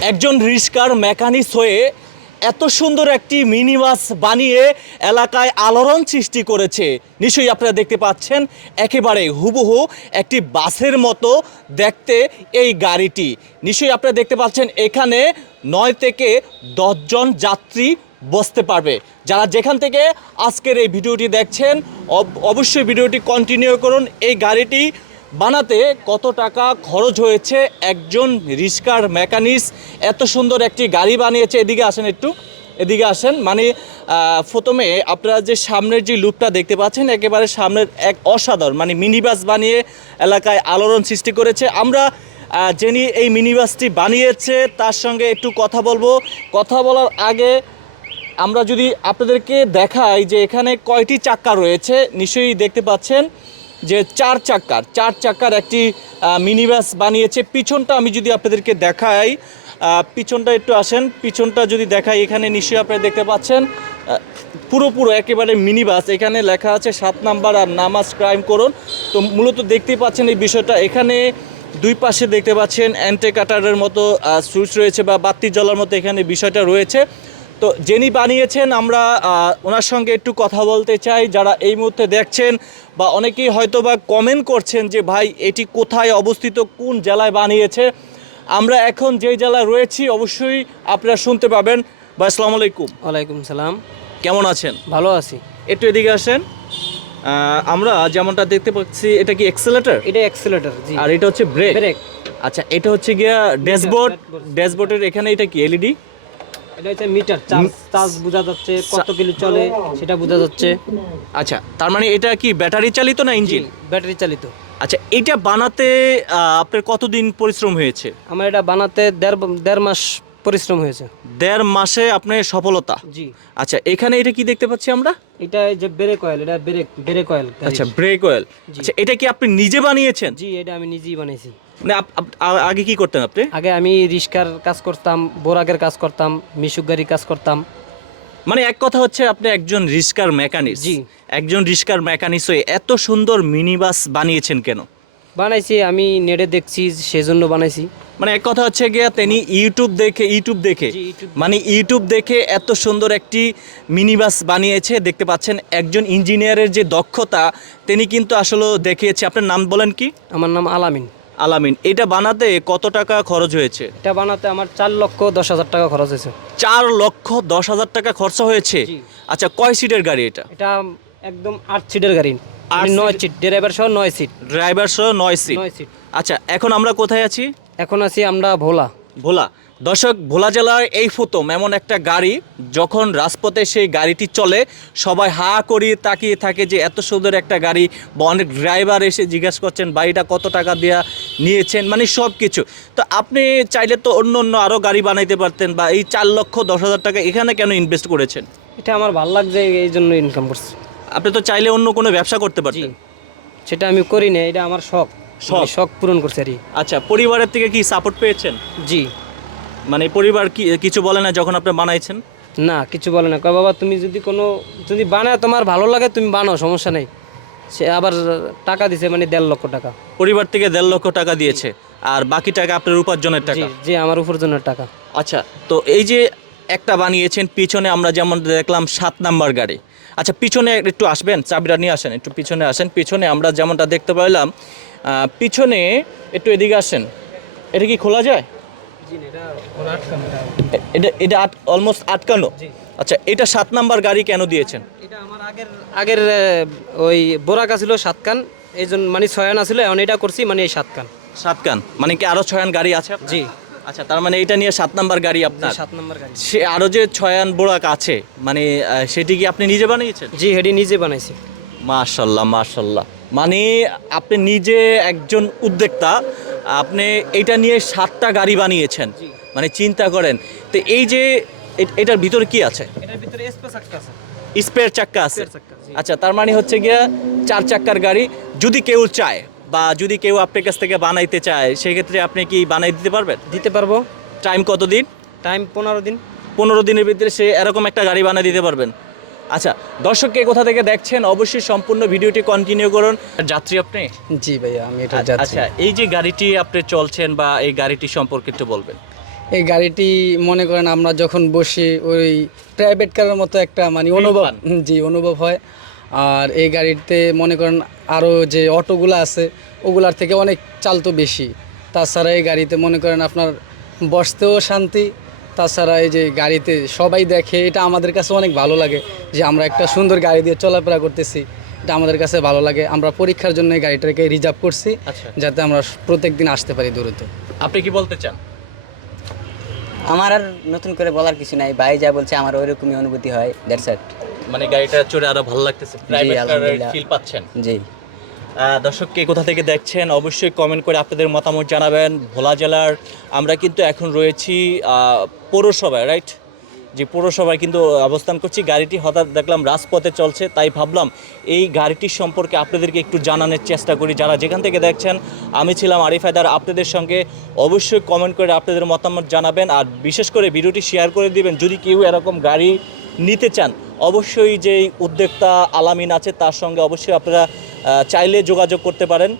একজন রিস্কার মেকানিক্স হয়ে এত সুন্দর একটি মিনি বাস বানিয়ে এলাকায় আলোড়ন সৃষ্টি করেছে। নিশ্চয়ই আপনারা দেখতে পাচ্ছেন, একেবারে হুবহু একটি বাসের মতো দেখতে এই গাড়িটি। নিশ্চয়ই আপনারা দেখতে পাচ্ছেন, এখানে নয় থেকে দশজন যাত্রী বসতে পারবে। যারা যেখান থেকে আজকের এই ভিডিওটি দেখছেন, অব- অবশ্যই ভিডিওটি কন্টিনিউ করুন। এই গাড়িটি বানাতে কত টাকা খরচ হয়েছে একজন রিস্কার মেকানিক্স এত সুন্দর একটি গাড়ি বানিয়েছে। এদিকে আসেন একটু। এদিকে আসেন। মানে প্রথমে আপনারা যে সামনের যে লুপটা দেখতে পাচ্ছেন, একেবারে সামনের এক অসাধারণ মানে মিনি বাস বানিয়ে এলাকায় আলোড়ন সৃষ্টি করেছে। আমরা যিনি এই মিনি বাসটি বানিয়েছে, তার সঙ্গে একটু কথা বলব। কথা বলার আগে আমরা যদি আপনাদেরকে দেখাই যে এখানে কয়টি চাক্কা রয়েছে, নিশ্চয়ই দেখতে পাচ্ছেন। যে চার চাক্কার চার চাক্কার একটি মিনি বাস বানিয়েছে। পিছনটা আমি যদি আপনাদেরকে দেখাই পিছনটা একটু আসেন। পিছনটা যদি দেখাই এখানে নিশ্চয়ই আপনারা দেখতে পাচ্ছেন আহ, পুরো পুরো একেবারে মিনি বাস এখানে লেখা আছে সাত নাম্বার আর নামাজ ক্রাইম করুন। তো মূলত দেখতেই পাচ্ছেন এই বিষয়টা। এখানে দুই পাশে দেখতে পাচ্ছেন অ্যান্টে কাটারের মতো সুইচ রয়েছে বা বাতি জ্বলার মতো এখানে বিষয়টা রয়েছে। তো যিনি বানিয়েছেন আমরা ওনার সঙ্গে একটু কথা বলতে চাই। যারা এই মুহূর্তে দেখছেন বা অনেকেই হয়তো বা কমেন্ট করছেন যে ভাই এটি কোথায় অবস্থিত? কোন জেলায় বানিয়েছে? আমরা এখন যেই জেলায় রয়েছি অবশ্যই আপনারা শুনতে পাবেন। বা আসসালামু আলাইকুম। ওয়ালাইকুম সালাম। কেমন আছেন? ভালো আছি। একটু এদিকে আসেন। আমরা যেমনটা দেখতে পাচ্ছি এটা কি এক্সেলেটর এটা অ্যাক্সিলেটর জি। আর এটা হচ্ছে ব্রেক ব্রেক আচ্ছা এটা হচ্ছে গিয়া ড্যাশবোর্ড। ড্যাশবোর্ডের এখানে এটা কি এলইডি এটা হচ্ছে মিটার চার্জ চার্জ বোঝা যাচ্ছে কত কিলো চলে সেটা বোঝা যাচ্ছে। আচ্ছা তার মানে এটা কি ব্যাটারি চালিত না ইঞ্জিন? ব্যাটারি চালিত। আচ্ছা এটা বানাতে আপনার কতদিন পরিশ্রম হয়েছে? আমার এটা বানাতে দেড় দেড় মাস পরিশ্রম হয়েছে। দেড় মাসে আপনার সফলতা? জি। আচ্ছা এখানে এটা কি দেখতে পাচ্ছি আমরা? এটা যে ব্রেক অয়েল এটা ব্রেক ব্রেক অয়েল আচ্ছা ব্রেক অয়েল আচ্ছা এটা কি আপনি নিজে বানিয়েছেন? জি এটা আমি নিজেই বানাইছি। মানে আগে কি করতেন আপনি? আগে আমি রিস্কার কাজ করতাম বোরাগের কাজ করতাম মিশুক গাড়ির কাজ করতাম। মানে এক কথা হচ্ছে আপনি একজন রিস্কার মেকানিক জি। একজন রিস্কার মেকানিক হয়ে এত সুন্দর মিনি বাস বানিয়েছেন কেন? বানাইছি আমি নেটে দেখছি সেজন্য বানাইছি। মানে এক কথা হচ্ছে গিয়া তিনি ইউটিউব দেখে ইউটিউব দেখে মানে ইউটিউব দেখে এত সুন্দর একটি মিনি বাস বানিয়েছে দেখতে পাচ্ছেন একজন ইঞ্জিনিয়ারের যে দক্ষতা তিনি কিন্তু আসলে দেখিয়েছে। আপনার নাম বলেন কি? আমার নাম আলামিন। আলামিন এটা বানাতে কত টাকা খরচ হয়েছে? এটা বানাতে আমার চার লক্ষ দশ হাজার টাকা খরচ হয়েছে। চার লক্ষ দশ হাজার টাকা খরচা হয়েছে? আচ্ছা কয় সিটের গাড়ি এটা? এটা একদম আট সিটের গাড়ি। নয় সিট ড্রাইভার সহ নয় সিট। ড্রাইভার সহ নয় সিট। নয় সিট। আচ্ছা এখন আমরা কোথায় আছি? এখন আছি আমরা ভোলা। ভোলা। দর্শক ভোলা জেলার এই প্রথম এমন একটা গাড়ি যখন রাজপথে সেই গাড়িটি চলে সবাই হা করিয়ে তাকিয়ে থাকে যে এত সুন্দর একটা গাড়ি বা অনেক ড্রাইভার এসে জিজ্ঞাসা করছেন বাড়িটা কত টাকা দেওয়া নিয়েছেন? মানে সব কিছু তো আপনি চাইলে তো অন্য অন্য আরও গাড়ি বানাইতে পারতেন বা এই চার লক্ষ দশ হাজার টাকা এখানে কেন ইনভেস্ট করেছেন? এটা আমার ভালো লাগছে এই জন্য ইনকাম করছি। আপনি তো চাইলে অন্য কোনো ব্যবসা করতে পারতেন? সেটা আমি করি না এটা আমার শখ। শখ। শখ পূরণ করছি আর। আচ্ছা পরিবারের থেকে কি সাপোর্ট পেয়েছেন? জি। মানে পরিবার কি কিছু বলে না যখন আপনি বানাইছেন? না কিছু বলে না। কয় বাবা তুমি যদি কোনো যদি বানায় তোমার ভালো লাগে তুমি বানাও সমস্যা নেই। সে আবার টাকা দিছে মানে দেড় লক্ষ টাকা। পরিবার থেকে দেড় লক্ষ টাকা দিয়েছে। আর বাকি টাকা আপনার উপার্জনের টাকা? জি আমার উপার্জনের টাকা। আচ্ছা তো এই যে একটা বানিয়েছেন পিছনে আমরা যেমন দেখলাম সাত নাম্বার গাড়ি। আচ্ছা পিছনে একটু আসবেন চাবিটা নিয়ে আসেন একটু পিছনে আসেন। পিছনে আমরা যেমনটা দেখতে পাইলাম পিছনে একটু এদিকে আসেন। এটা কি খোলা যায়? এটা এটা আট অলমোস্ট আটকানো আচ্ছা এটা সাত নাম্বার গাড়ি কেন দিয়েছেন? এটা আমার আগের আগের ওই বোরাকা ছিল সাতকান এই জন্য মানে ছয়ানা ছিল এখন এটা করছি মানে এই সাতকান সাত কান? মানে কি আরও ছয়ান গাড়ি আছে জি। আচ্ছা তার মানে এটা নিয়ে সাত নাম্বার গাড়ি আপনার? সাত নম্বর গাড়ি। সে আরও যে ছয়ান বোরাক আছে মানে সেটি কি আপনি নিজে বানিয়েছেন? জি হেডি নিজে বানাইছি। মাশাল্লাহ মাশাল্লাহ। মানে আপনি নিজে একজন উদ্যোক্তা আপনি এটা নিয়ে সাতটা গাড়ি বানিয়েছেন। মানে চিন্তা করেন। তো এই যে এটার ভিতরে কি আছে? এটার ভিতরে স্পেস আছে। স্পেয়ার চাক্কা আছে। আচ্ছা তার মানে হচ্ছে গিয়া চার চাক্কার গাড়ি যদি কেউ চায় বা যদি কেউ আপনার কাছ থেকে বানাইতে চায় সেক্ষেত্রে আপনি কি বানাই দিতে পারবেন? দিতে পারব। টাইম কতদিন? টাইম পনেরো দিন। পনেরো দিনের ভিতরে সে এরকম একটা গাড়ি বানিয়ে দিতে পারবেন। আচ্ছা দর্শককে কোথা থেকে দেখছেন অবশ্যই সম্পূর্ণ ভিডিওটি কন্টিনিউ করুন। যাত্রী আপনি? জি ভাইয়া আমি এটা আচ্ছা এই যে গাড়িটি আপনি চলছেন বা এই গাড়িটি সম্পর্কে একটু বলবেন। এই গাড়িটি মনে করেন আমরা যখন বসি ওই প্রাইভেট কারের মতো একটা মানে অনুভব জি অনুভব হয়। আর এই গাড়িতে মনে করেন আরও যে অটোগুলো আছে ওগুলার থেকে অনেক চালতো বেশি। তাছাড়া এই গাড়িতে মনে করেন আপনার বসতেও শান্তি তাছাড়া এই যে গাড়িতে সবাই দেখে এটা আমাদের কাছে অনেক ভালো লাগে যে আমরা একটা সুন্দর গাড়ি দিয়ে চলাফেরা করতেছি। এটা আমাদের কাছে ভালো লাগে। আমরা পরীক্ষার জন্য এই গাড়িটাকে রিজার্ভ করছি আচ্ছা। যাতে আমরা প্রত্যেক দিন আসতে পারি দূরত্ব। আপনি কি বলতে চান? আমার আর নতুন করে বলার কিছু নাই। ভাই যা বলছে আমার ওইরকমই অনুভূতি হয়। দ্যাটস ইট মানে গাড়িটা চড়ে আরও ভালো লাগতেছে। প্রাইভেট কারের ফিল পাচ্ছেন? জি। আহ, দর্শক কে কোথা থেকে দেখছেন অবশ্যই কমেন্ট করে আপনাদের মতামত জানাবেন। ভোলা জেলার আমরা কিন্তু এখন রয়েছি পৌরসভায় রাইট যে পৌরসভায় কিন্তু অবস্থান করছি। গাড়িটি হঠাৎ দেখলাম রাজপথে চলছে তাই ভাবলাম এই গাড়িটির সম্পর্কে আপনাদেরকে একটু জানানোর চেষ্টা করি। যারা যেখান থেকে দেখছেন আমি ছিলাম আরিফ হায়দার আপনাদের সঙ্গে অবশ্যই কমেন্ট করে আপনাদের মতামত জানাবেন। আর বিশেষ করে ভিডিওটি শেয়ার করে দিবেন যদি কেউ এরকম গাড়ি নিতে চান অবশ্যই যেই উদ্যোক্তা আলামিন আছে তার সঙ্গে অবশ্যই আপনারা চাইলে যোগাযোগ করতে পারেন।